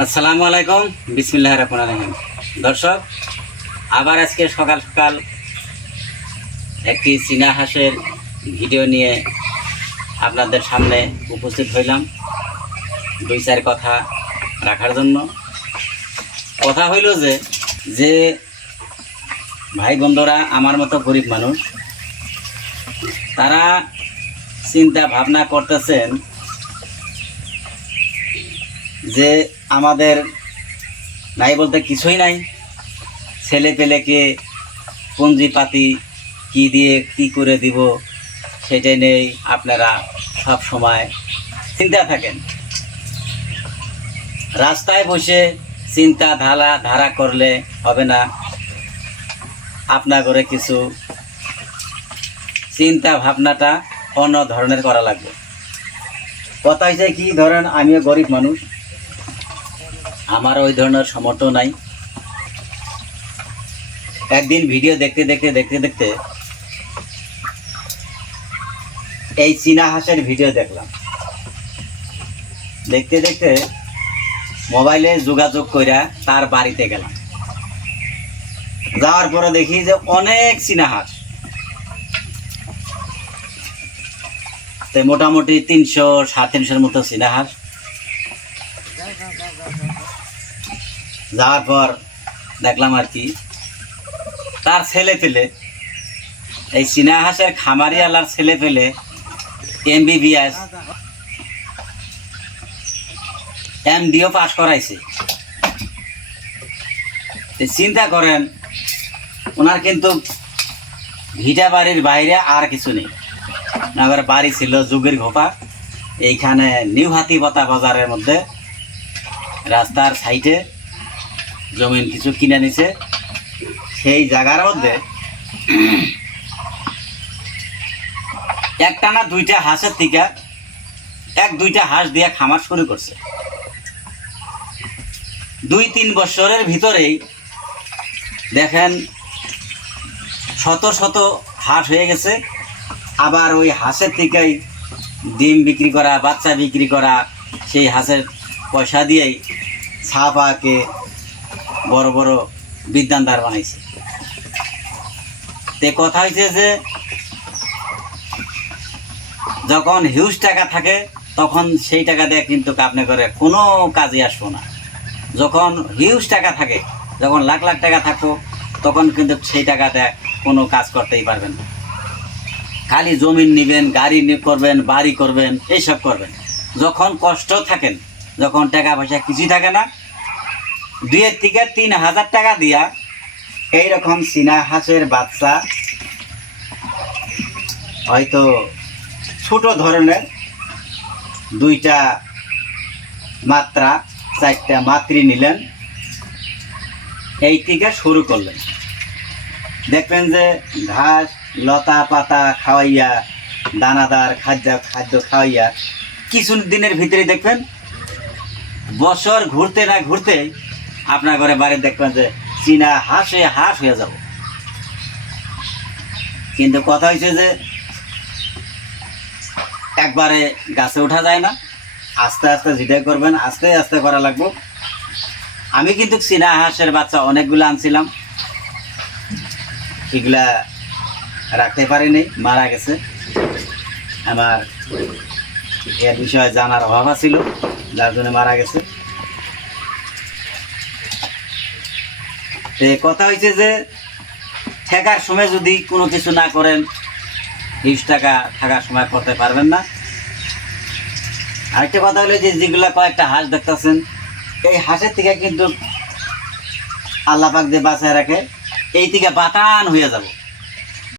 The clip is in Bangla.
আসসালামু আলাইকুম, বিসমিল্লাহির রহমানির রহিম। দর্শক, আবার আজকে সকাল সকাল একটি চীনা হাঁসের ভিডিও নিয়ে আপনাদের সামনে উপস্থিত হইলাম দুই চার কথা রাখার জন্য। কথা হইল যে ভাই বন্ধুরা আমার মতো গরিব মানুষ, তারা চিন্তা ভাবনা করতেছেন যে আমাদের নাই বলতে কিছুই নাই, ছেলে পেলেকে পুঁজিপাতি কি দিয়ে কি করে দিব সেটাই নেই। আপনারা সব সময় চিন্তা থাকেন, রাস্তায় বসে চিন্তা ধারা করলে হবে না। আপনার ঘরে কিছু চিন্তা ভাবনাটা অন্য ধরনের করা লাগবে। কথা হয়েছে কি, ধরেন আমিও গরিব মানুষ, আমার ওই ধরনের সামর্থ্য নাই। একদিন ভিডিও দেখতে দেখতে এই চীনা হাঁসের ভিডিও দেখলাম। দেখতে মোবাইলে যোগাযোগ কইরা তার বাড়িতে গেলাম। যাওয়ার পরে দেখি যে অনেক চীনা হাঁস, মোটামুটি 300-350 মতো চীনা হাঁস। যাওয়ার পর দেখলাম আর কি, তার ছেলে পেলে, এই চীনা হাঁসের খামারি আলার ছেলে পেলে MBBS MDও পাস করাইছে। চিন্তা করেন, ওনার কিন্তু ভিটা বাড়ির বাইরে আর কিছু নেই। আমার বাড়ি ছিল যুগের ঘোপা, এইখানে নিউ হাতিপতা বাজারের মধ্যে রাস্তার সাইডে জমিন কিছু কিনে নিছে। সেই জায়গার মধ্যে একটানা দুইটা হাঁসের থেকে দুইটা হাঁস দিয়ে খামার শুরু করছে। 2-3 বছরের ভিতরেই দেখেন শত হাঁস হয়ে গেছে। আবার ওই হাঁসের থেকেই ডিম বিক্রি করা, বাচ্চা বিক্রি করা, সেই হাঁসের পয়সা দিয়েই ছাপাকে বড় বড় বিদ্যানদার বানাইছে। তে কথা হয়েছে যে যখন হিউজ টাকা থাকে তখন সেই টাকা দিয়ে কিন্তু আপনি করে কোনো কাজে আসবো না। যখন হিউজ টাকা থাকে, যখন লাখ লাখ টাকা থাকবো, তখন কিন্তু সেই টাকাতে কোনো কাজ করতেই পারবেন না। খালি জমিন নেবেন, গাড়ি করবেন, বাড়ি করবেন, এইসব করবেন। যখন কষ্ট থাকেন, যখন টাকা পয়সা কিছুই থাকে না, 2,000-3,000 টাকা দিয়া এইরকম চীনা হাঁসের বাচ্চা, হয়তো ছোট ধরনের 2টা মাত্রা 4টা মাতৃ নিলেন, এই থেকে শুরু করলেন। দেখবেন যে ঘাস লতা পাতা খাওয়াইয়া, দানাদার খাদ্য খাওয়াইয়া কিছু দিনের ভিতরে দেখবেন বছর ঘুরতে না ঘুরতে আপনার ঘরে বাড়ি দেখবেন যে চীনা হাঁস হয়ে যাব। কিন্তু কথা হয়েছে যে একবারে গাছে ওঠা যায় না, আস্তে আস্তে যেটাই করবেন আস্তে আস্তে করা লাগবে। আমি কিন্তু চীনা হাঁসের বাচ্চা অনেকগুলো আনছিলাম, এগুলা রাখতে পারিনি, মারা গেছে। আমার এর বিষয়ে জানার অভাব ছিল, যার জন্য মারা গেছে। কথা হয়েছে যে ঠেকার সময় যদি কোনো কিছু না করেন, হিউজ টাকা থাকার সময় করতে পারবেন না। আরেকটা কথা হলো যে যেগুলা কয়েকটা হাঁস দেখতেছেন, এই হাঁসের থেকে কিন্তু আল্লাহ পাক যে বাঁচায় রাখে, এই থেকে বাতান হয়ে যাব।